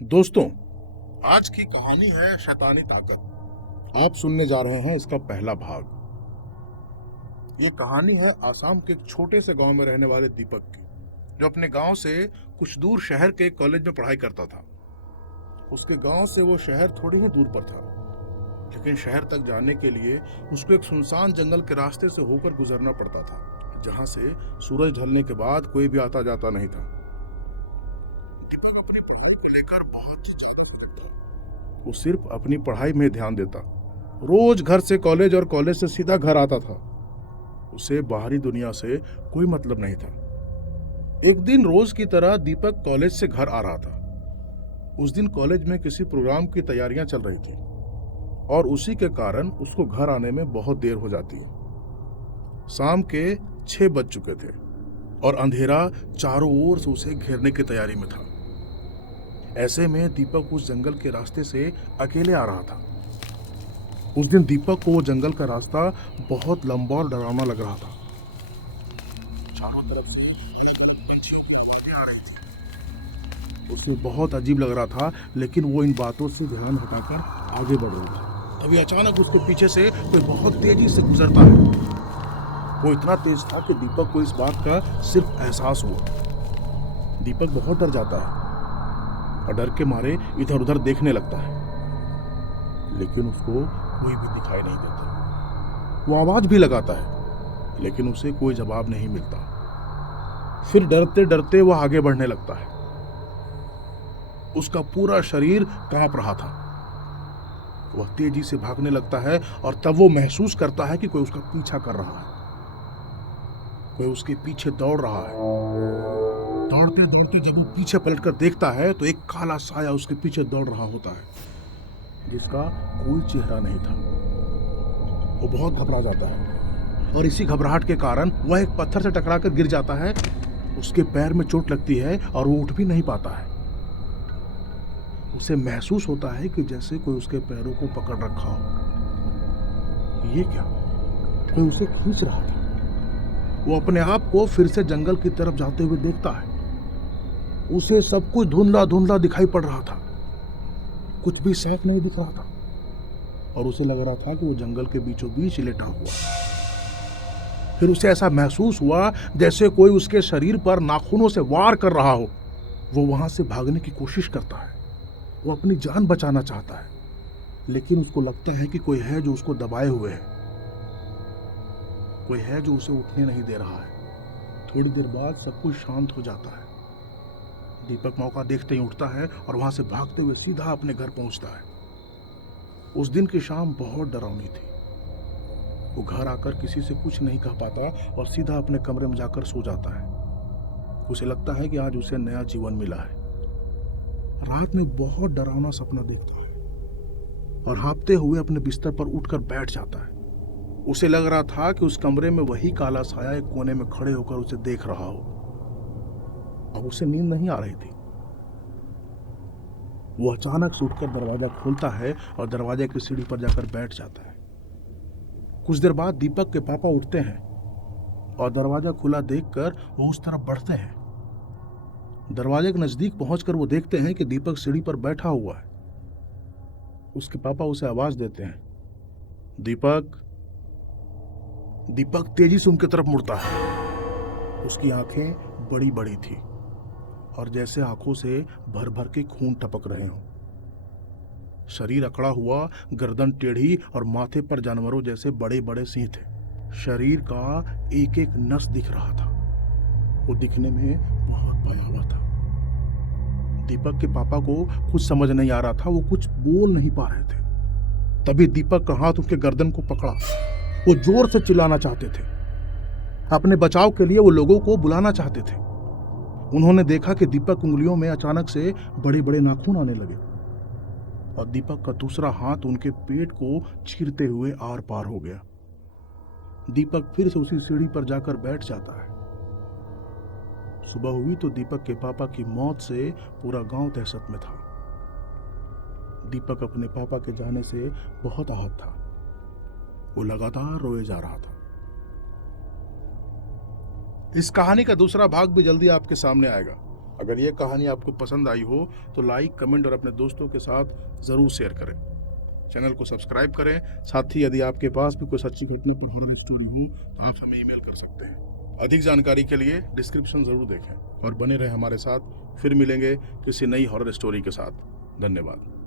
दोस्तों, आज की कहानी है शैतानी ताकत। आप सुनने जा रहे हैं इसका पहला भाग। ये कहानी है आसाम के एक छोटे से गांव में रहने वाले दीपक की, जो अपने गांव से कुछ दूर शहर के एक कॉलेज में पढ़ाई करता था। उसके गांव से वो शहर थोड़ी ही दूर पर था, लेकिन शहर तक जाने के लिए उसको एक सुनसान जंगल के रास्ते से होकर गुजरना पड़ता था, जहां से सूरज ढलने के बाद कोई भी आता जाता नहीं था। दीपक अपनी पढ़ाई को लेकर बहुत चिंतित था। वो सिर्फ अपनी पढ़ाई में ध्यान देता। रोज घर से कॉलेज और कॉलेज से सीधा घर आता था। उसे बाहरी दुनिया से कोई मतलब नहीं था। एक दिन रोज की तरह दीपक कॉलेज से घर आ रहा था। उस दिन कॉलेज में किसी प्रोग्राम की तैयारियां चल रही थी और उसी के कारण उसको घर आने में बहुत देर हो जाती है। शाम के 6 बज चुके थे और अंधेरा चारों ओर से उसे घेरने की तैयारी में था। ऐसे में दीपक उस जंगल के रास्ते से अकेले आ रहा था। उस दिन दीपक को वो जंगल का रास्ता बहुत लंबा और डरावना लग रहा था। चारों तरफ से पंछी की आवाजें आ रही थी। उसे बहुत अजीब लग रहा था, लेकिन वो इन बातों से ध्यान हटाकर आगे बढ़ रहा था। तभी अचानक उसके पीछे से कोई बहुत तेजी से गुजरता है। वो इतना तेज था कि दीपक को इस बात का सिर्फ एहसास हुआ। दीपक बहुत डर जाता है और डर के मारे इधर उधर देखने लगता है, लेकिन उसको कोई भी दिखाई नहीं देता। वो आवाज भी लगाता है, लेकिन उसे कोई जवाब नहीं मिलता। फिर डरते डरते वो आगे बढ़ने लगता है। उसका पूरा शरीर कांप रहा था। वह तेजी से भागने लगता है और तब वो महसूस करता है कि कोई उसका पीछा कर रहा है। कोई उसके पीछे दौड़ रहा है। दौड़ते दौड़ते जब वो पीछे पलटकर देखता है तो एक काला साया उसके पीछे दौड़ रहा होता है, जिसका कोई चेहरा नहीं था। वो बहुत घबरा जाता है और इसी घबराहट के कारण वह एक पत्थर से टकराकर गिर जाता है। उसके पैर में चोट लगती है और वो उठ भी नहीं पाता है। उसे महसूस होता है कि जैसे कोई उसके पैरों को पकड़ रखा हो। ये क्या? कोई उसे खींच रहा था। वो अपने आप को फिर से जंगल की तरफ जाते हुए देखता है। उसे सब कुछ धुंधला धुंधला दिखाई पड़ रहा था। कुछ भी साफ नहीं दिख रहा था और उसे लग रहा था कि वो जंगल के बीचों बीच लेटा हुआ। फिर उसे ऐसा महसूस हुआ जैसे कोई उसके शरीर पर नाखूनों से वार कर रहा हो। वो वहां से भागने की कोशिश करता है। वो अपनी जान बचाना चाहता है, लेकिन उसको लगता है कि कोई है जो उसको दबाए हुए है। कोई है जो उसे उठने नहीं दे रहा है। थोड़ी देर बाद सब कुछ शांत हो जाता है। दीपक मौका देखते ही उठता है और वहां से भागते हुए सीधा अपने घर पहुंचता है। उस दिन की शाम बहुत डरावनी थी। वो घर आकर किसी से कुछ नहीं कह पाता और सीधा अपने कमरे में जाकर सो जाता है। उसे लगता है कि आज उसे नया जीवन मिला है। रात में बहुत डरावना सपना देखता है और हाँफते हुए अपने बिस्तर पर उठकर बैठ जाता है। उसे लग रहा था कि उस कमरे में वही काला साया एक कोने में खड़े होकर उसे देख रहा हो। अब उसे नींद नहीं आ रही थी। वो अचानक से उठकर दरवाजा खोलता है और दरवाजे की सीढ़ी पर जाकर बैठ जाता है। कुछ देर बाद दीपक के पापा उठते हैं और दरवाजा खुला देखकर वो उस तरफ बढ़ते हैं। दरवाजे के नजदीक पहुंचकर वो देखते हैं कि दीपक सीढ़ी पर बैठा हुआ है। उसके पापा उसे आवाज देते हैं, दीपक। दीपक तेजी से उनकी तरफ मुड़ता है। उसकी आंखें बड़ी बड़ी थी और जैसे आंखों से भर भर के खून टपक रहे हों। शरीर अकड़ा हुआ, गर्दन टेढ़ी और माथे पर जानवरों जैसे बड़े बड़े सिंह थे। शरीर का एक एक नस दिख रहा था। वो दिखने में बहुत भयावह था। दीपक के पापा को कुछ समझ नहीं आ रहा था। वो कुछ बोल नहीं पा रहे थे। तभी दीपक का हाथ उसके गर्दन को पकड़ा। वो जोर से चिल्लाना चाहते थे। अपने बचाव के लिए वो लोगों को बुलाना चाहते थे। उन्होंने देखा कि दीपक उंगलियों में अचानक से बड़े बड़े नाखून आने लगे और दीपक का दूसरा हाथ उनके पेट को चीरते हुए आर पार हो गया। दीपक फिर से उसी सीढ़ी पर जाकर बैठ जाता है। सुबह हुई तो दीपक के पापा की मौत से पूरा गांव दहशत में था। दीपक अपने पापा के जाने से बहुत आहत था। वो लगातार रोए जा रहा था। इस कहानी का दूसरा भाग भी जल्दी आपके सामने आएगा। अगर ये कहानी आपको पसंद आई हो तो लाइक, कमेंट और अपने दोस्तों के साथ ज़रूर शेयर करें। चैनल को सब्सक्राइब करें। साथ ही यदि आपके पास भी कोई सच्ची घटना पर हॉरर स्टोरी हो तो आप हमें ईमेल कर सकते हैं। अधिक जानकारी के लिए डिस्क्रिप्शन ज़रूर देखें और बने रहें हमारे साथ। फिर मिलेंगे किसी नई हॉरर स्टोरी के साथ। धन्यवाद।